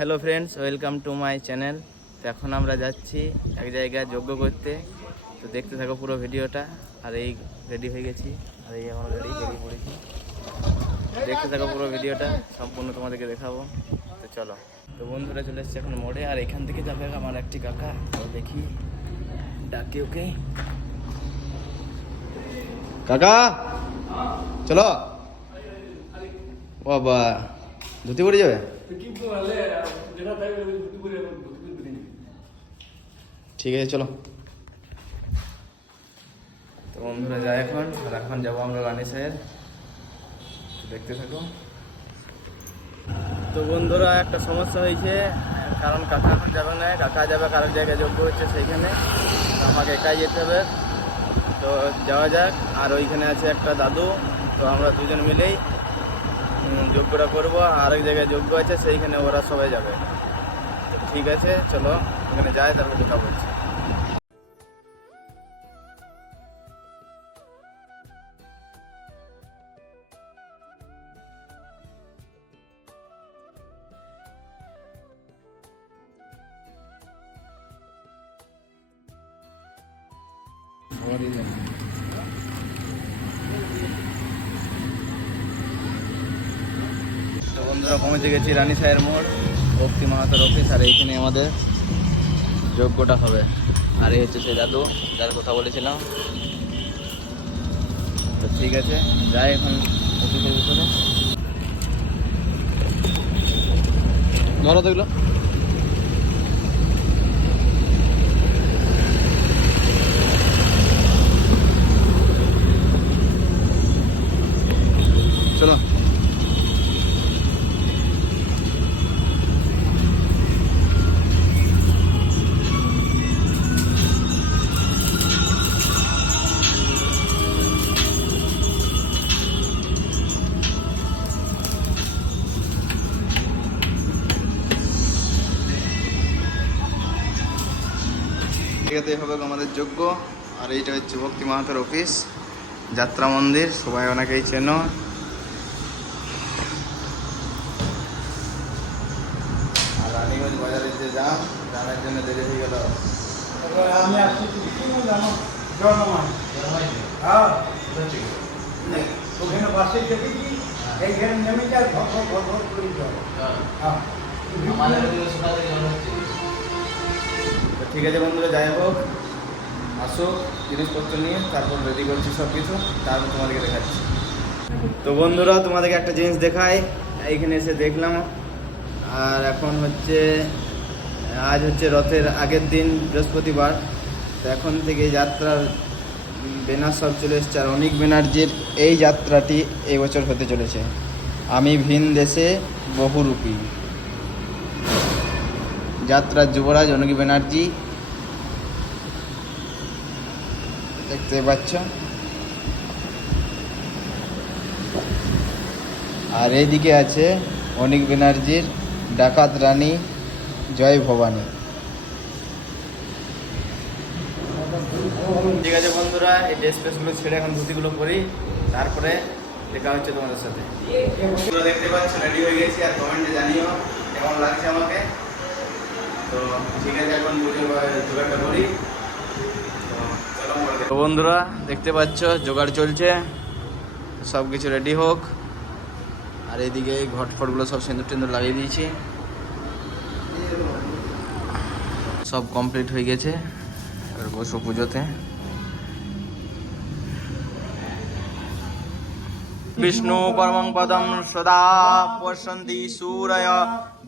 Hello friends, welcome to my channel. তো এখন আমরা যাচ্ছি এক জায়গায় যজ্ঞ করতে। তো দেখতে থাকো পুরো ভিডিওটা। আর এই রেডি হয়ে গেছি, আর এই আমার গাড়ি বেরিয়ে পড়েছি। দেখতে থাকো পুরো ভিডিওটা, সম্পূর্ণ তোমাদেরকে দেখাবো। তো চলো। তো বন্ধুরা চলে এসছে এখন মোড়ে, আর এখান থেকে যাবে আমার একটি কাকা। তো দেখি ডাকি ওকে। কাকা চলো। বাবা ধুতি পড়ে যাবে। ঠিক আছে চলো। তো বন্ধুরা যাই এখন, আর এখন যাবো আমরা রানী সাহের। দেখতে থাকো। তো বন্ধুরা একটা সমস্যা হয়েছে, কারণ কাকা এখন যাবে না, কাকা যাবে কারোর জায়গায় যোগ্য হচ্ছে সেইখানে। আমাকে একাই যেতে হবে। তো যাওয়া যাক। আর ওইখানে আছে একটা দাদু, তো আমরা দুজন মিলেই যজ্ঞটা করবো। আর এক জায়গায় যজ্ঞ আছে, সেইখানে ওরা সবাই যাবে। তো ঠিক আছে চলো, ওখানে যাই, তারপর কথা বলছি। তো বন্ধুরা পৌঁছে গেছি রানী সাহের মোড়, ভক্তি মাহাতোর অফিস। আর এইখানে আমাদের যজ্ঞটা হবে। আর এই হচ্ছে সেই দাদু যার কথা বলেছিলাম। তো ঠিক আছে যাই এখন অফিসের ভিতরে। ধরো তো এগুলো। চলো। এটাতেই হবে আমাদের যজ্ঞ। আর এইটা হচ্ছে ভক্তি মাহাতোর অফিস, যাত্রা মন্দির, সবাই অনেকেই চেনো। আর রানীগঞ্জ বাজারের যে জামের জন্য দেরি হয়ে গেল। আমি আসছি ওখানে বাসে দেখেছি, এইখানে নেমে যায় ঘর করে জল। তো ঠিক আছে বন্ধুরা, যাই হোক, আসুক জিনিসপত্র নিয়ে, তারপর রেডি করছি সব কিছু, তারপর তোমাদেরকে দেখাচ্ছি। তো বন্ধুরা তোমাদেরকে একটা জিনিস দেখাই, এইখানে এসে দেখলাম। আর এখন হচ্ছে আজ হচ্ছে রথের আগের দিন, বৃহস্পতিবার। তো এখন থেকে যাত্রার ব্যানার সব চলে এসছে। আর অনিক ব্যানার্জির এই যাত্রাটি এই বছর হতে চলেছে, আমি ভিন দেশে বহুরূপী। যাত্রার যুবরাজ অনিক ব্যানার্জি, দেখতে পাচ্ছ। আর এইদিকে আছে অনিক ব্যানার্জির ডাকাত রানী জয় ভবানী। ঠিক আছে বন্ধুরা, এই ড্রেস ফ্রেসগুলো ছেড়ে এখন ধুতিগুলো পরি, তারপরে দেখা হচ্ছে তোমাদের সাথে। দেখতে পাচ্ছ রেডি হয়ে গেছি, আর কমেন্টে জানিও কেমন লাগছে আমাকে। তো ঠিক আছে, এখন জোগাড়টা করি। তো বন্ধুরা দেখতে পাচ্ছ জোগাড় চলছে, সব কিছু রেডি হোক। আর এইদিকে ঘটফটগুলো সব সিঁদুর টিন্দুর লাগিয়ে দিয়েছি, সব কমপ্লিট হয়ে গেছে। এবার বসবো পুজোতে। বিষ্ণু পরমং পদম সদা পশ্যন্তি সূরয়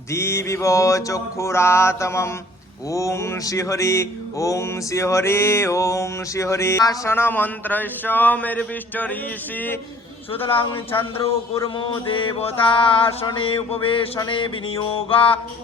দিবিব চক্ষুরাতমম। ওং শ্রীহরি ওং শ্রীহরি ওং শ্রীহরি। আসন মন্ত্রস্য মেরবিষ্ট ঋষি সুতরাং চন্দ্র কুর্মো দেবতাসনে উপবেশনে বিনিয়োগ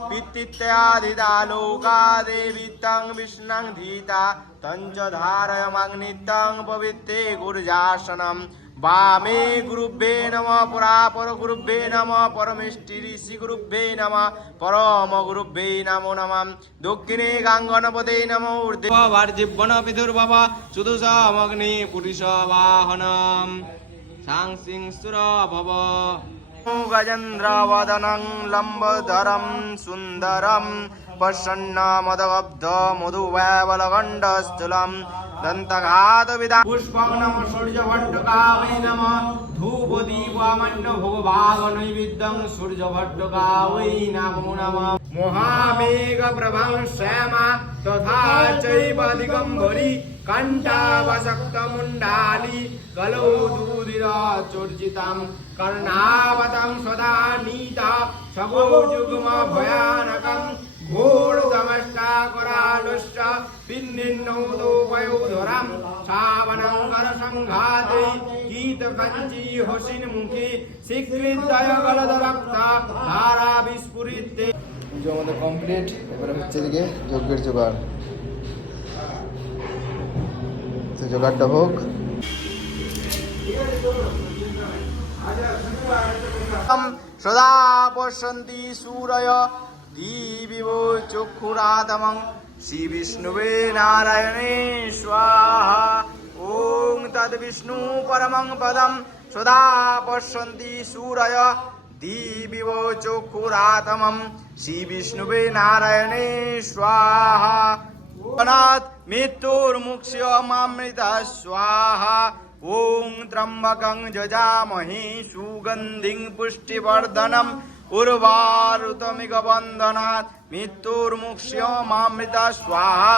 পিতৃত্যাদিদালোকা দেবিতং বিষ্ণং ধীতা তঞ্চ ধারয়মাগ্নিতং পবিত্রে গুরুজাসনম। वामे गुरुभ्ये नमः परापर गुरुभ्ये नमः परमेष्टि ऋषि गुरुभ्ये नमः परम गुरुभ्ये नमो नमः। दक्षिणे गांगणपते नमो ऊर्ध्वे वार्जिवण पितुर्भव सुदुषमग्नि पुरुष वाहनम सांसिंसुर भव। गजेन्द्रवदनं लम्बोदरं सुन्दरं प्रसन्नमदगब्ध मधुवैबलगण्डस्थूलं दन्तघातविदा पुष्पं नमः सूर्यभट्टकावै नमः धूपदीपमण्डभोगभागनैवेद्यं सूर्यभट्टकावै नमो नमः महामेघप्रभं श्याम तथा चैव दिगम्बरी कण्ठावसक्तमुण्डाली कलौ दूधिरचूर्जितं कर्णावतं सदा नीता शगोजुग्मभयानकं घोरदमष्टाकरालुश्च पिन्निन्नोदोपयोधरं श्रावणङ्करसङ्घाते गीतकञ्ची हसिन्मुखी স্বীকৃতয়গলদরক্ত ধারা বিস্ফুরিতে। পুজো আমাদের কমপ্লিট, এবারে হচ্ছে এদিকে যজ্ঞের জোগাড়। তো জোগাড়টা হোক। সদা পশ্যন্তি সূরয় দিবিব চক্ষুরাতমং শ্রী বিষ্ণুবে নারায়ণে স্বাহা। ওং তদ বিষ্ণু পরমং পদম সদা পশ্যন্তি সূরয় দিবিব চক্ষুরাতমং শ্রী বিষ্ণুবে নারায়ণে স্বাহা। অনাথ মৃত্যুর্মুক্ষ্য মামৃতা স্বাহা। ওং ত্রম্বকং যজামহে সুগন্ধিং পুষ্টিবর্ধনম উর্বারুতমিক বন্দনাৎ মৃত্যুর্মুক্ষ্য মামৃতা স্বাহা।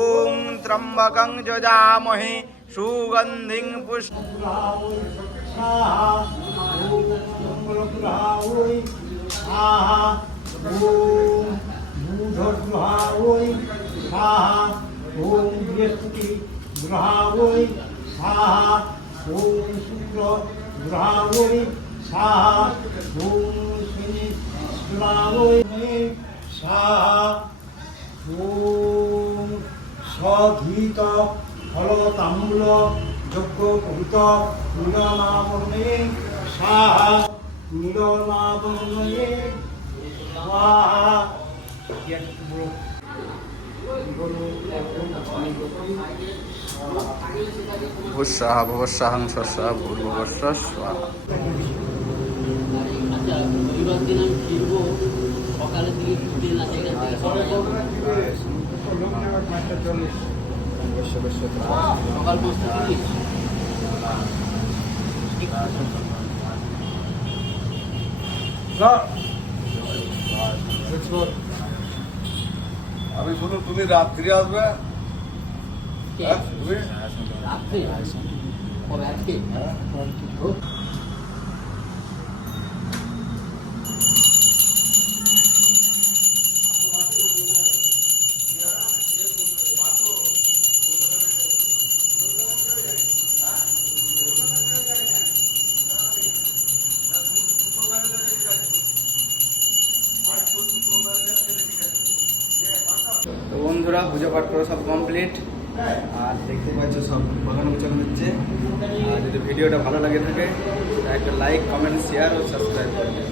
ওং ত্রম্বকং যজামহে সুগন্ধিং পুষ্টি ওম বৃহস্পতি গ্রহাবৈ স্বাহা। ওম শুক্র গ্রহাবৈ স্বাহা। ওম শনি গ্রহাবৈ স্বাহা। ওম সঘিত ফল তাম্বূল যজ্ঞ কৃত নীলনামে স্বাহা। নীলনামে স্বাহা। ভূস্বাহা ভুবস্বাহং স্বস্বাহা ভূর্ভুবস্ব স্বাহা। সকালের দিকে ট্রেন আছে সকাল 5:30। আমি শুধু তুমি রাত্রি আসবে তুমি রাত্রে কবে আজকে তো বন্ধুরা পুজো পাঠ করে সব কমপ্লিট, আর দেখতে পাচ্ছ সব বাগান গোছানো হচ্ছে। আর যদি ভিডিওটা ভালো লাগে থাকে একটা লাইক, কমেন্ট, শেয়ার ও সাবস্ক্রাইব করবে।